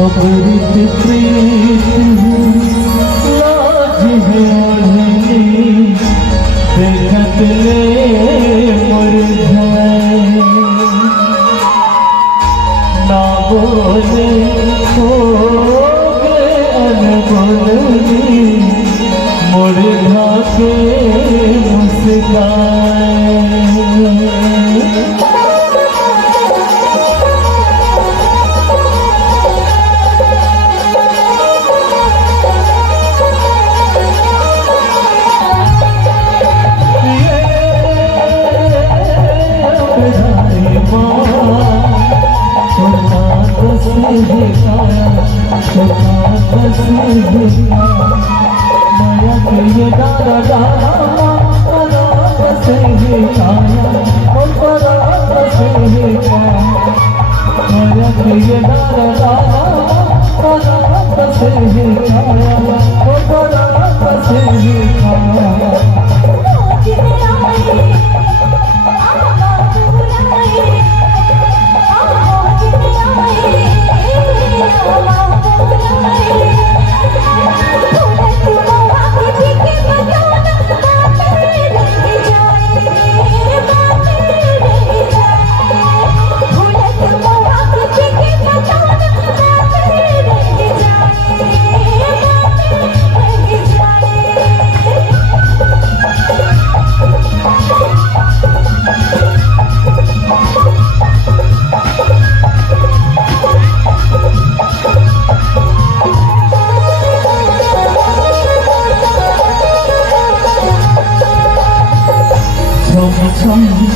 अमृत प्रीत लाज है ओढ़नी देखत ले मुरझाए ना बोले हो गए अनबोलनी मुरझा के मुस्काए।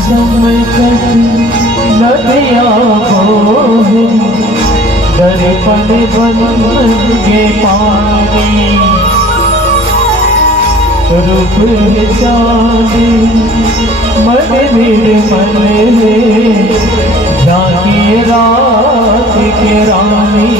समय कटी नदिया बोहे दर्पण बन के पानी रूप जाने मन निर्मल जाने रात के रानी।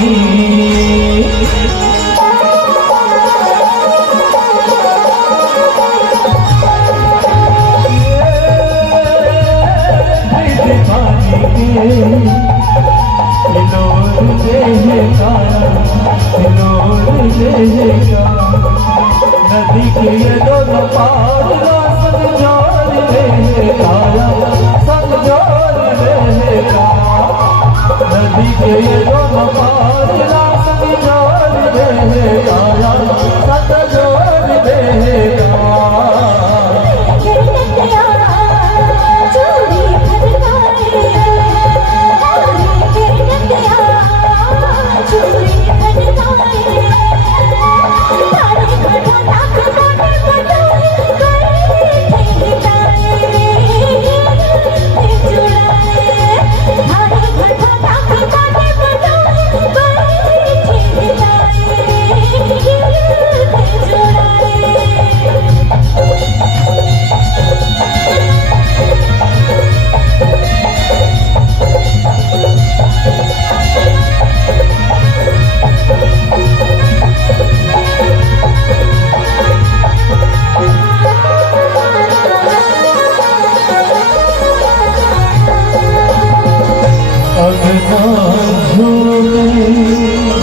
नदी के ये दोनों पार संग जोड़ लेगा, संग जोड़ लेगा। नदी के ये दोनों पार संग जोड़ लेगा, संग जोड़ लेगा।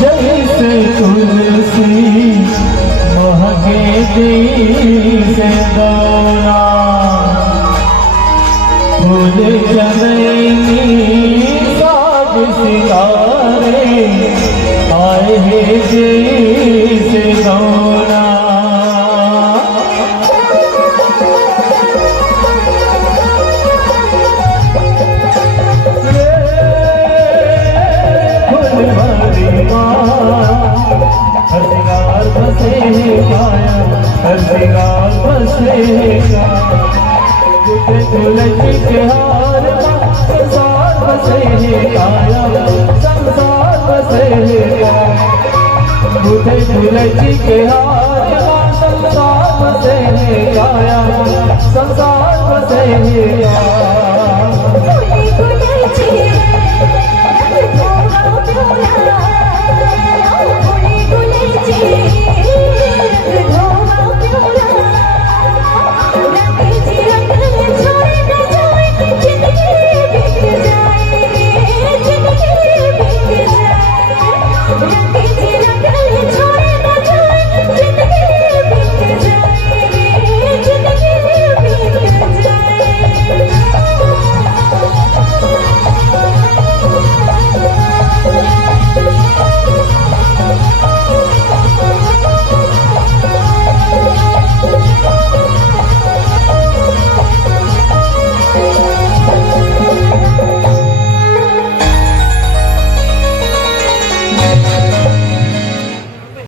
जैसे तुलसी महके से दौरा फूल चमेली साज सितारे आए हैं जैसे दौरा। हर बसेगा, हर श्रृंगार बसेगा, तुलसी के हार संसार बसेगा, संसार बसेगा। तुलसी के हार संसार बसेगा, संसार बसेगा। तुलसी